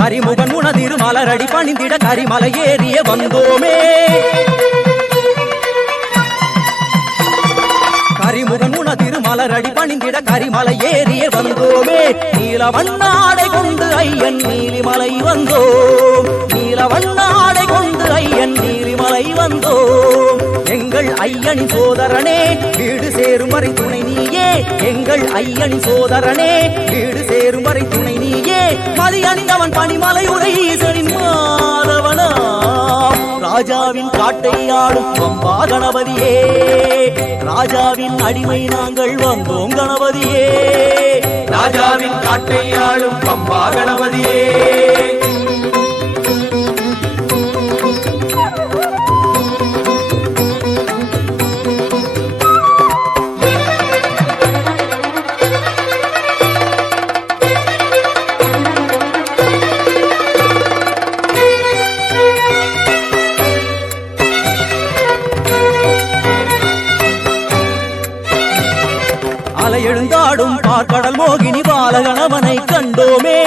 கரிமுகன் உனதிரு மலரடி பணிந்திட கரிமலை ஏறிய வந்தோமே, கரிமுகன் உனதிரு மலரடி பணிந்திட கரிமலை ஏறிய வந்தோமே. நீலவண்ணாடை கொண்டு ஐயன் நீலிமலை வந்தோம், நீலவண்ணாடை கொண்டு ஐயன் நீலிமலை வந்தோம். எங்கள் ஐயனின் சோதரனே வீடு சேரும் வரை துணை நீயே, எங்கள் ஐயனின் சோதரனே வீடு சேரும் வரை துணை நீயே. மதி அணிந்தவன் பனிமலை உரை ஈசனின் மாதவனா, ராஜாவின் காட்டை ஆளும் பம்பா கணபதியே, ராஜாவின் அடிமை நாங்கள் வந்தோம் கணபதியே, ராஜாவின் காட்டை ஆளும் பம்பா கணபதியே. அலை எழுந்தாடும் பார்க்கடல் மோகினி பாலகணவனை கண்டோமே,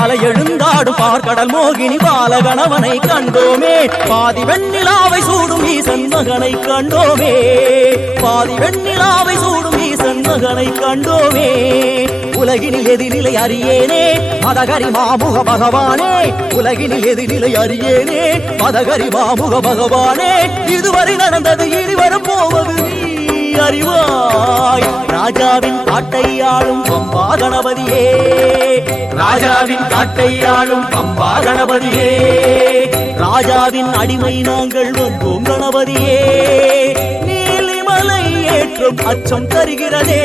அலை எழுந்தாடும் பார்க்கடல் மோகினி பாலகணவனை கண்டோமே. பாதி வெண்ணிலாவை சூடும் ஈசன் மகனை கண்டோமே, பாதி வெண்ணிலாவை சூடும் ஈசன் மகனை கண்டோமே. உலகினில் எதிரிலை அறியேனே மதகரி மாமுக பகவானே, உலகினில் எதிரிலை அறியேனே மதகரி மாமுக பகவானே. இதுவரை நடந்தது இனி வரும் போவது நீ அறிவாய், ராஜாவின் காட்டை ஆளும் பம்பா கணபதியே, ராஜாவின் காட்டை ஆளும் பம்பா கணபதியே, ராஜாவின் அடிமை நாங்கள் வந்தோம் கணபதியே. நீலிமலை ஏற்றும் அச்சம் தருகிறதே,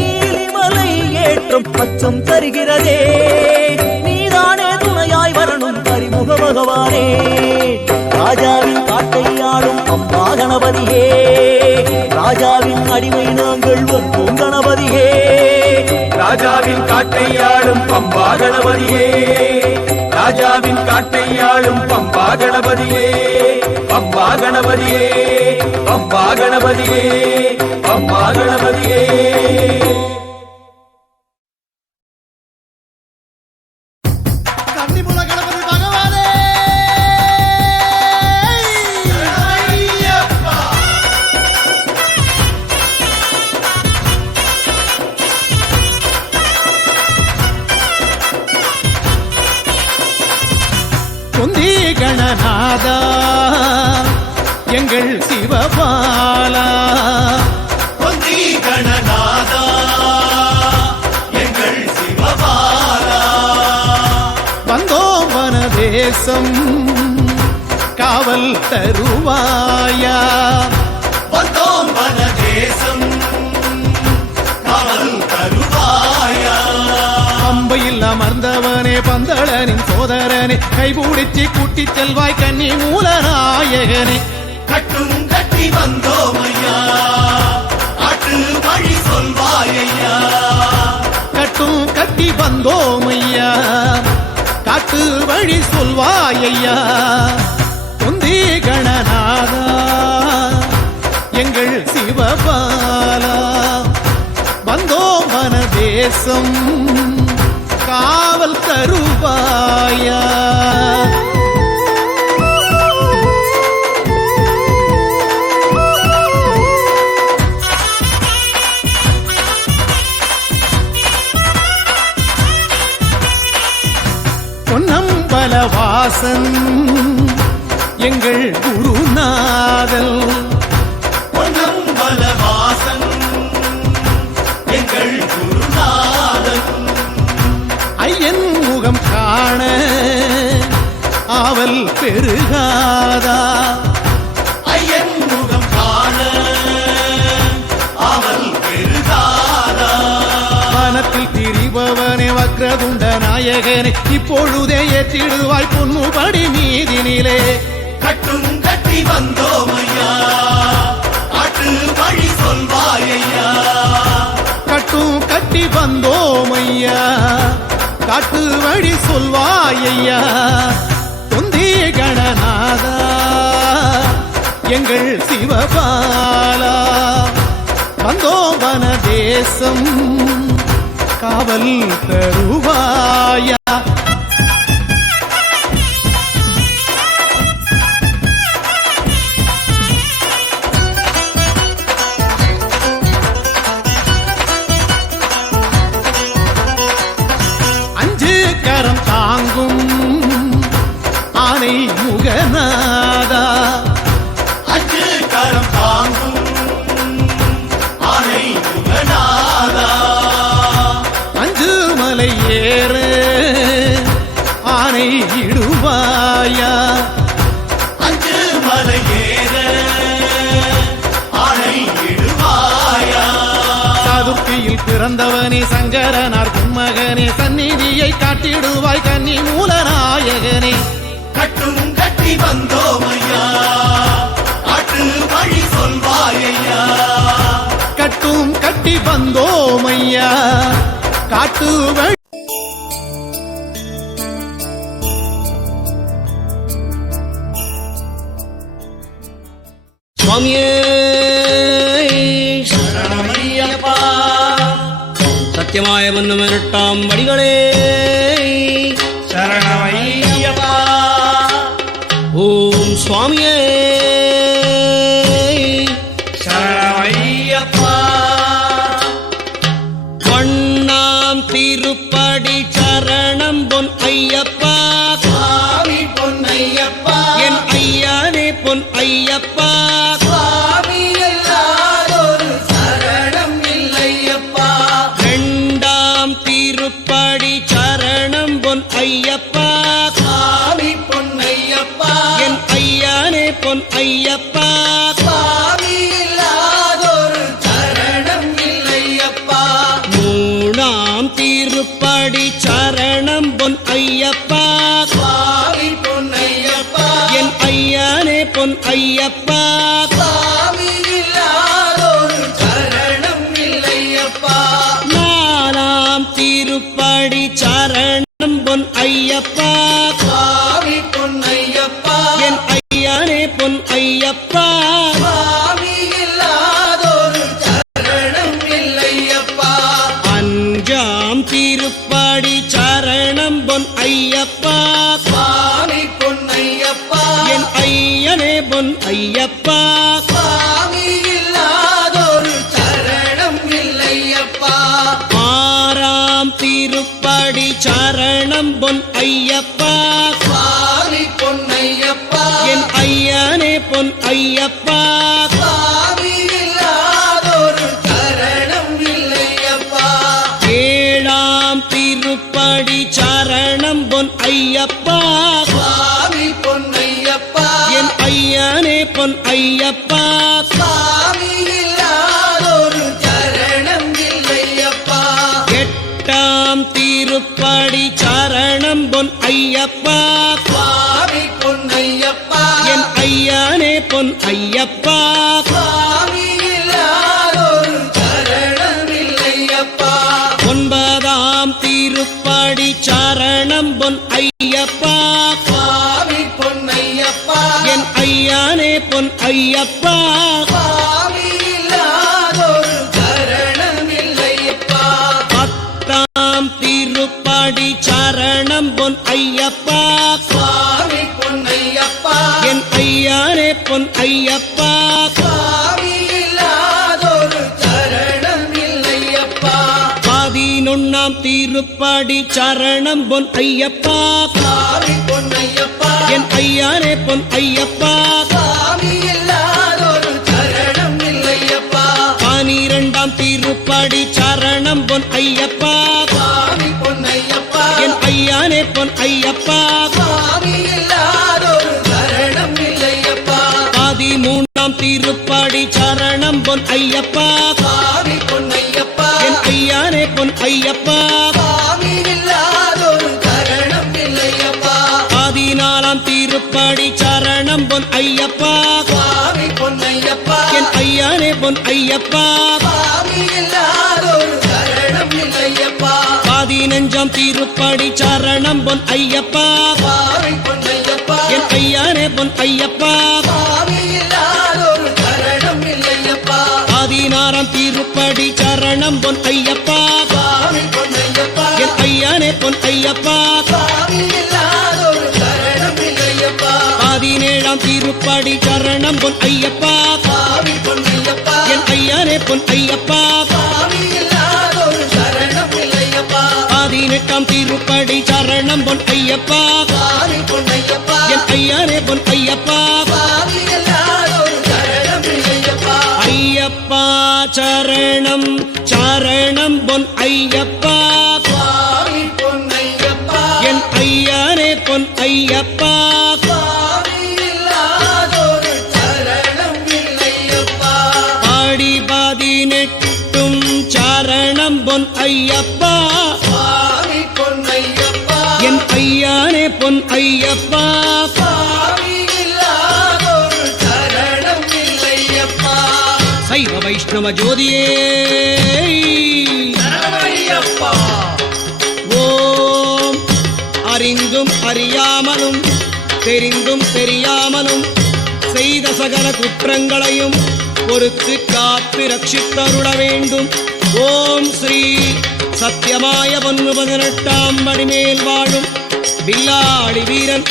நீலிமலை ஏற்றும் அச்சம் தருகிறதே. நீதானே துணையாய் வரணும் கரிமுக பகவானே, ராஜாவின் காட்டை ஆளும் பம்பா கணபதியே, ராஜாவின் அடிமை நாங்கள் வந்தோம் கணபதியே, ராஜாவின் காட்டை ஆளும் பம்பா கணபதியே, ராஜாவின் காட்டை ஆளும் பம்பா கணபதியே, பம்பா கணபதியே, பம்பா கணபதியே, பம்பா கணபதியே. கன்னிமூல கணபதி பகவானே ஐயப்பா. குந்தி கணநாதா எங்கள் சிவபாலா, பொந்தி கணநாதா எங்கள் சிவபாலா, வந்தோம் வனதேசம் காவல் தருவாயா, வந்தோம் வனதேசம் காவல் தருவாயா. பம்பையில் அமர்ந்தவனே பந்தளனின் சோதரனே, கைபூடிச்சி கூட்டிச் செல்வாய் கன்னி மூலநாயகனே. கட்டும் கட்டி வந்தோம் ஐயா, காட்டு வழி சொல்வாயா, கட்டும் கட்டி வந்தோம் ஐயா, காட்டு வழி சொல்வாயா. குந்தி கணநாதா எங்கள் சிவபாலா, வந்தோம் வனதேசம் காவல் தருவாயா. பொன்னம்பலவாசன் எங்கள் குருநாதல் பொன்னம்பலவாசன் எங்கள் குருநாதன் ஐயன் முகம் காண ஆவல் பெருகாதா ஐயன் முகம் காண அவள் பெருகாதா வனத்தில் திரிபவனே வக்ரதுண்ட நாயகனே இப்பொழுதே ஏற்றிடுவாய் பொன்னுபடி நீதினிலே கட்டும் கட்டி வந்தோமையா காட்டு வழி சொல்வாயையா கட்டும் கட்டி வந்தோமையா காட்டு வழி சொல்வாயையா தொந்தி கணநாதா எங்கள் சிவபாலா வந்தோம் வன தேசம் காவல் தருவாயா அஞ்சு கரம் தாங்கும் ஆனை முகநாதா அஞ்சு கரம் தாங்கும் ஆனை முகநாதா அஞ்சு மலை ஏற ஆனை இடுவாயா அஞ்சு மலை ஏற ஆனை இடுவாயா சதுர்த்தியில் பிறந்தவனே சங்கரனார் மகனே சந்நிதியை காட்டிடுவாய் கன்னி மூலநாயகனே கட்டும் கட்டி வந்தோமையா காட்டு வழி சொல்வாயையா கட்டும் கட்டி வந்தோமையா காட்டு வழி சுவாமியே சரணமையப்பா சத்தியமாய வண்ணம் இரட்டாம் வடிகளே சரணமையப்பா ஓம் சுவாமியே சரணமையப்பா வண்ணாம் திருப்படி சரணம் பொன் ஐயப்பா சுவாமி பொன்னையப்பா என் ஐயானே பொன் ஐயப்பா சுவாமி இல்லாதொரு சரணம் இல்லையப்பா இரண்டாம் திருப்படி சரணம் பொன் ஐயப்பா சுவாமி பொன்னையப்பா என் ஐயானே பொன் ஐயப்பா சுவாமி இல்லாதொரு சரணம் இல்லையப்பா மூணாம் திருப்படி சரணம் பொன் ஐயப்பா சுவாமி பொன்னையப்பா என் ஐயானே பொன் ஐயப்பா சுவாமி இல்லாதொரு சரணம் இல்லையப்பா நாலாம் திருப்படி சரணம் பொன் ஐயப்பா சுவாமி பொன்னையப்பா என் ஐயானே பொன் ஐயப்பா சுவாமி இல்லாதொரு சரணம் இல்லையப்பா அஞ்சாம் திருப்படி சரணம் பொன் ஐயப்பா சுவாமி பொன்னையப்பா என் ஐயனே பொன் ஐயப்பா சுவாமி இல்லாதொரு சரணம் இல்லையப்பா ஆறாம் திருப்படி சரணம் பொன் ஐயப்பா சுவாமி பொன்னையப்பா என் ஐயனே பொன் ஐயப்பா சுவாமி இல்லாதொரு சரணம் இல்லையப்பா ஏழாம் திருப்படி சரணம் பொன் ஐயப்பா சுவாமி பொன்னையப்பா என் ஐயனே பொன் ஐயப்பா சுவாமி இல்லாதொரு சரணம் இல்லையப்பா எட்டாம் திருப்படி சரணம் பொன் ஐயப்பா சுவாமி பொன்னையப்பா என் ஐயனே பொன் ஐயப்பா சுவாமி இல்லாதொரு சரணம் இல்லையப்பா ஒன்பதாம் திருப்படி சரணம் பொன் ஐயப்பா சுவாமி பொன்னையப்பா என் ஐயனே பொன் ஐயப்பா சுவாமி இல்லாதொரு சரணம் இல்லையப்பா பத்தாம் திருப்படி சரணம் பொன் ஐயப்பா சுவாமி பொன்னையப்பா என் ஐயனே பொன் ஐயப்பா சுவாமி இல்லாதொரு சரணம் இல்லையப்பா பதினொன்னாம் திருப்படி சரணம் பொன் ஐயப்பா சாமி பொன்னையப்பா என் ஐயானே பொன் ஐயப்பா சாமி இல்லாதொரு சரணம் இல்லையப்பா 12ஆம் திருப்படி சரணம் பொன் ஐயப்பா சாமி பொன்னையப்பா என் ஐயானே பொன் ஐயப்பா சாமி இல்லாதொரு சரணம் இல்லையப்பா 13ஆம் திருப்படி சரணம் பொன் ஐயப்பா சாமி பொன்னையப்பா என் ஐயானே பொன் ஐயப்பா சாமி இல்லாதொரு சரணம் இல்லையப்பா 14ஆம் திருப்படி சரணம் பொன் ஐயப்பா சாமி பொன்னையப்பா என் ஐயானே பொன் ஐயப்பா சாமி இல்லாதொரு சரணம் இல்லையப்பா 15ஆம் திருப்படி சரணம் பொன் ஐயப்பா சாமி பொன்னையப்பா என் ஐயானே பொன் ஐயப்பா சாமி இல்லாதொரு சரணம் இல்லையப்பா 16ஆம் திருப்படி சரணம் பொன் ஐயப்பா சாமி பொன்னையப்பா என் ஐயானே பொன் ஐயப்பா சாமி இல்லாதொரு சரணம் இல்லையப்பா 17ஆம் திருப்படி சரணம் பொன் ஐயப்பா சாமி பொன்னையப்பா என் ஐயானே பொன் ஐயப்பா சாமி இல்லாதொரு சரணம் இல்லையப்பா 18ஆம் திருப்படி சரணம் பொன் ஐயப்பா சாமி பொன்னையப்பா என் ஐயானே பொன் ஐயப்பா சாமி இல்லாதொரு சரணம் இல்லையப்பா ஐயப்பா சரணம் சரணம் பொன் ஐயப்பா சாமி பொன்னையப்பா என் ஐயானே பொன் ஐயப்பா சாமி இல்லாதொரு சரணம் இல்லையப்பா ஆடி 18ம் சரணம் பொன் ஐயப்பா சாமி பொன்னையப்பா என் ஐயானே பொன் ஐயப்பா சாமி இல்லாதொரு சரணம் இல்லையப்பா சைவ வைஷ்ணவ ஜோதியே சரணமையப்பா ஓம் அறிந்தும் அறியாமலும் தெரிந்தும் தெரியாமலும் செய்த சகல குற்றங்களையும் பொறுத்து காத்து ரட்சித்தருள வேண்டும். ஓம் ஸ்ரீ சத்தியமாய 18ஆம் படிமேல் வாழும் வில்லாளி வீரன்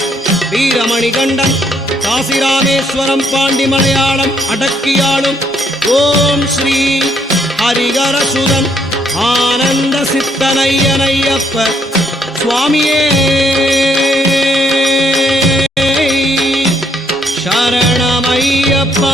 வீரமணிகண்டன் காசிராமேஸ்வரம் பாண்டி மலையாளம் அடக்கியாளும் ஓம் ஸ்ரீ ஹரிகரசுதன் ஆனந்த சித்தனையனையப்ப சுவாமியே சரணமையப்பா.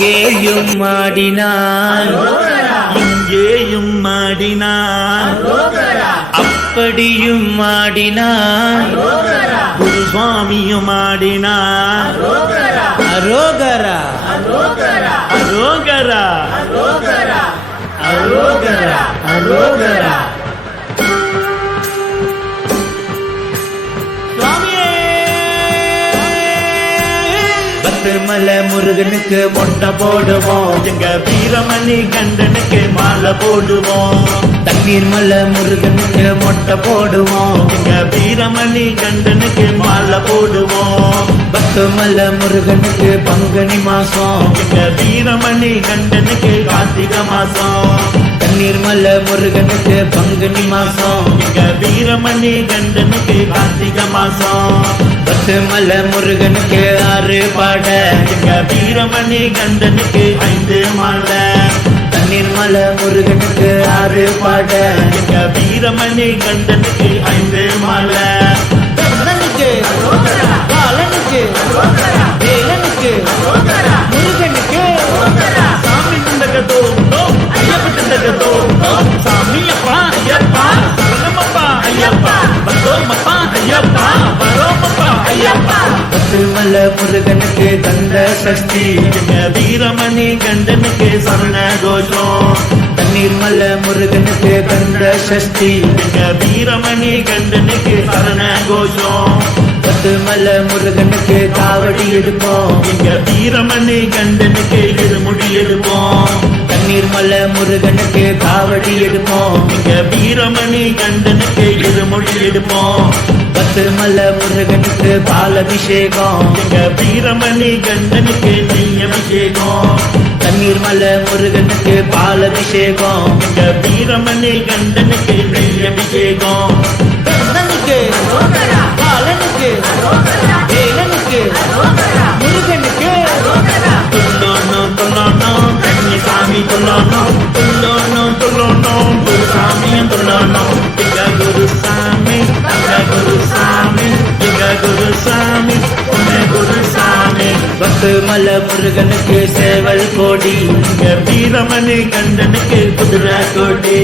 அங்கேயும் ஆடினான் இங்கேயும் ஆடினான் அப்படியும் ஆடினான் குருசுவாமியும் ஆடினான் அரோகரா அரோகரா அரோகரா அரோகரா மலை முருகனுக்கு மொட்டை போடுவோம் எங்க வீரமணி கண்டனுக்கு மாலை போடுவோம் தண்ணீர் மலை முருகனுக்கு மொட்டை போடுவோம் எங்க வீரமணி கண்டனுக்கு மாலை போடுவோம் பத்துமலை முருகனுக்கு பங்குனி மாசம் எங்க வீரமணி கண்டனுக்கு கார்த்திகை மாசம் தண்ணீர் மலை முருகனுக்கு பங்குனி மாசம் எங்க வீரமணி கண்டனுக்கு கார்த்திகை மாசம் பத்துமலை முருகனுக்கு 6 பாட எங்க வீரமணி கண்டனுக்கு 5 மாலை தண்ணீர் மலை முருகனுக்கு 6 பாட எங்க வீரமணி கண்டனுக்கு 5 மாலை கண்ணனுக்கு காலனுக்கு வேலனுக்கு முருகனுக்கு சாமி திண்டகத்தோ ஐயப்ப திண்டகத்தோ சாமி அப்பா ஐயப்பா சரணமப்பா ஐயப்பா பந்தோமப்பா ஐயப்பா பரோமப்பா ஐயப்பா பத்துமலை முருகனுக்கு கந்த சஷ்டி எங்க வீரமணி கண்டனுக்கு சரண கோஷம் தண்ணீர் மலை முருகனுக்கு கந்த சஷ்டி எங்க வீரமணி கண்டனுக்கு சரண கோஷம் பத்துமலை முருகனுக்கு காவடி எடுப்போம் எங்க வீரமணி கண்டனுக்கு இருமுடி எடுப்போம் தண்ணீர் மலை முருகனுக்கு காவடி எடுப்போம் எங்க வீரமணி கண்டனுக்கு இருமுடி எடுப்போம் பத்துமலை முருகனுக்கு பாலபிஷேகம் எங்க வீரமணி கண்டனுக்கு நெய் அபிஷேகம் தண்ணீர் மலை முருகனுக்கு பாலபிஷேகம் எங்க வீரமணி கண்டனுக்கு நெய் அபிஷேகம் கண்ணனுக்கு காலனுக்கு வேலனுக்கு முருகனுக்கு துள்ளோனும் துள்ளோனும் கன்னிசாமி துள்ளோனும் துள்ளோனும் துள்ளோனும் குருசாமியும் துள்ளோனும் எங்க குருசாமி எங்க குருசாமி எங்க குருசாமி உன்னை குருசாமி பத்துமலை முருகனுக்கு சேவல் கோடி எங்க வீரமணி கண்டனுக்கு குதிரை கோடி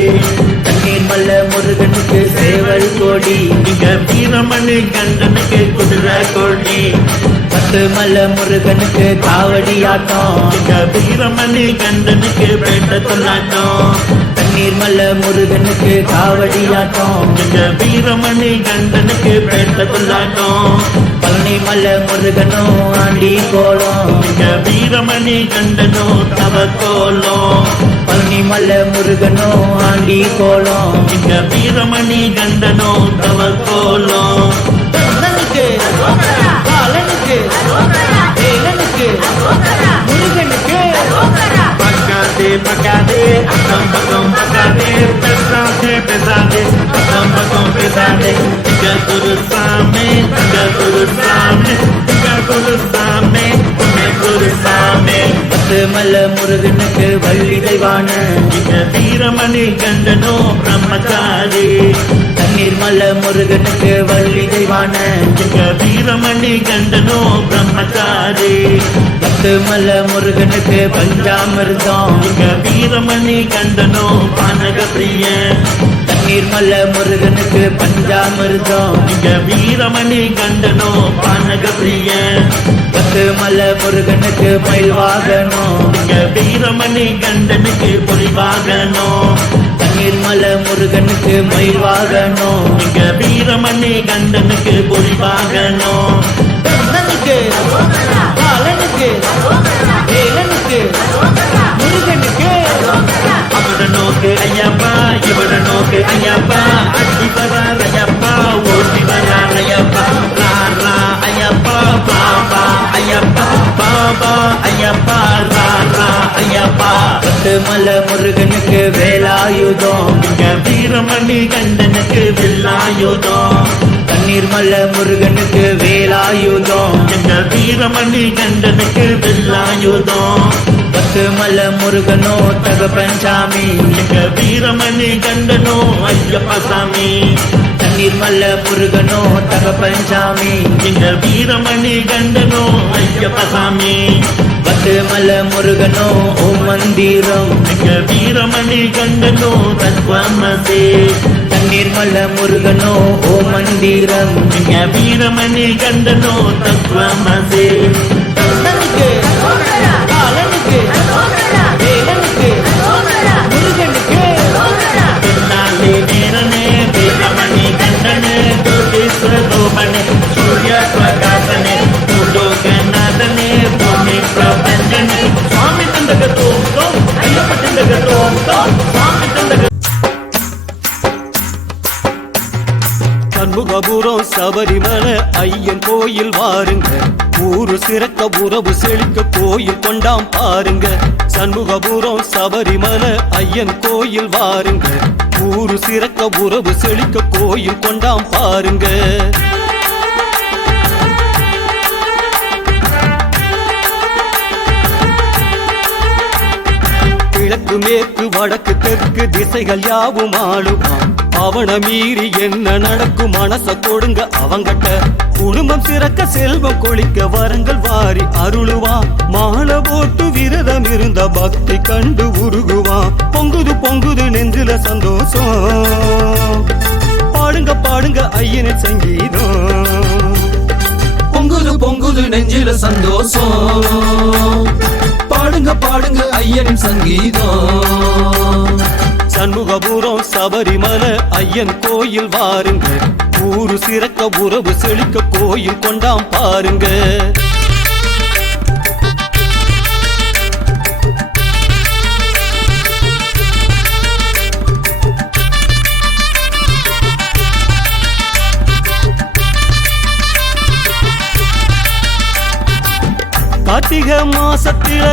தண்ணீர் மலை முருகனுக்கு சேவல் கோடி எங்க வீரமணி கண்டனுக்கு குதிரை கோடி பத்துமலை முருகனுக்கு காவடி ஆட்டம் எங்க வீரமணி கண்டனுக்கு பேட்ட தொல்லாட்டம் தண்ணீர் மலை முருகனுக்கு காவடி ஆட்டம் எங்க வீரமணி கண்டனுக்கு பேட்ட தொல்லாட்டம் பழனி மலை முருகனும் ஆண்டி கோலம் எங்க வீரமணி கண்டனோ தவ கோலம் பழனி மலை முருகனும் ஆண்டி கோலம் எங்க வீரமணி கண்டனோ தவ கோலம் கண்ணனுக்கு காலனுக்கு வேலனுக்கு முருகனுக்கு பக்காதே பக்காதே அக்கம் பக்கம் பக்காதே பேசாதே பேசாதே அக்கம் பக்கம் பேசாதே எங்க குருசாமி எங்க குருசாமி எங்க குருசாமி உன்னை குருசாமி பத்துமலை முருகனுக்கு வள்ளி தெய்வான எங்க வீரமணி கண்டனோ பிரம்மச்சாரி தண்ணீர் மலை முருகனுக்கு வள்ளி தெய்வான எங்க வீரமணி கண்டனோ பிரம்மச்சாரி பத்துமலை முருகனுக்கு பஞ்சாமிர்தம் எங்க வீரமணி கண்டனோ பானக பிரியன் தண்ணீர் மலை முருகனுக்கு பஞ்சாமிர்தம் எங்க வீரமணி கண்டனோ பானக பிரியன் பத்துமலை முருகனுக்கு மயில் வாகனம் எங்க வீரமணி கண்டனுக்கு பொறிவாகனம் தண்ணீர் மலை முருகனுக்கு மயில் வாகனம் எங்க வீரமணி கண்டனுக்கு பொறிவாகனம் கண்ணனுக்கு காலனுக்கு வேலனுக்கு முருகனுக்கு அவட நோக்கு ஐயப்பா இவட நோக்கு ஐயப்பா அடி வரார் ஐயப்பா ஓட்டி வரார் ஐயப்பா ராரா ஐயப்பா பாபா ஐயப்பா பாபா ஐயப்பா ராரா ஐயப்பா பத்துமலை முருகனுக்கு வேலாயுதம் எங்க வீரமணி கண்டனுக்கு வில்லாயுதம் தண்ணீர் மலை முருகனுக்கு வேலாயுதம் எங்க வீரமணி கண்டனுக்கு வில்லாயுதம் பத்துமலை முருகனோ தகப்பஞ்சாமி எங்க வீரமணி கண்டனோ ஐயப்ப சாமி தண்ணீர் மலை முருகனோ தகப்பஞ்சாமி எங்க வீரமணி கண்டனோ ஐயப்ப சாமி காட்டு மலை முருகனோ ஓ மந்திரம் எங்க வீரமணி கண்டனோ தத்வமசே தண்ணீர் மலை முருகனோ ஓ மந்திரம் எங்க வீரமணி கண்டனோ தத்வமசே நாளே வீரனே வீரமணி கண்டனே யோகேஸ்வர கோபனே சூர்ய பிரகாசனே பூலோகநாதனே பூமி பிரபஞ்சனே சுவாமி தந்தக தோம் தோம் ஐயப்ப தந்தக தோம் தோம் சுவாமி தந்தக சண்முகபுரம் சபரிமலை ஐயன் கோயில் வாருங்க ஊரு சிறக்க உறவு செழிக்க கோயில் கொண்டாம் பாருங்க சண்முகபுரம் சபரிமலை ஐயன் கோயில் வாருங்க ஊரு சிறக்க உறவு செழிக்க கோயில் கொண்டாம் பாருங்க கிழக்கு மேற்கு வடக்கு தெற்கு திசைகள் யாவும் ஆளுவான் அவனை மீறி என்ன நடக்கும் மனச கொடுங்க அவங்கட்ட குடும்பம் சிறக்க செல்வம் கொளிக்க வரங்கள் வாரி அருளுவான் மாலை போட்டு விரதம் இருந்த பக்தி கண்டு உருகுவான் பொங்குது பொங்குது நெஞ்சில சந்தோஷம் பாடுங்க பாடுங்க ஐயனின் சங்கீதம் பொங்குது பொங்குது நெஞ்சில சந்தோஷம் பாடுங்க பாடுங்க ஐயனின் சங்கீதம் சண்முகபுரம் சபரிமலை ஐயன் கோயில் வாருங்க ஊரு சிறக்க உறவு செழிக்க கோயில் கொண்டாம் பாருங்க கார்த்திகை மாசத்தில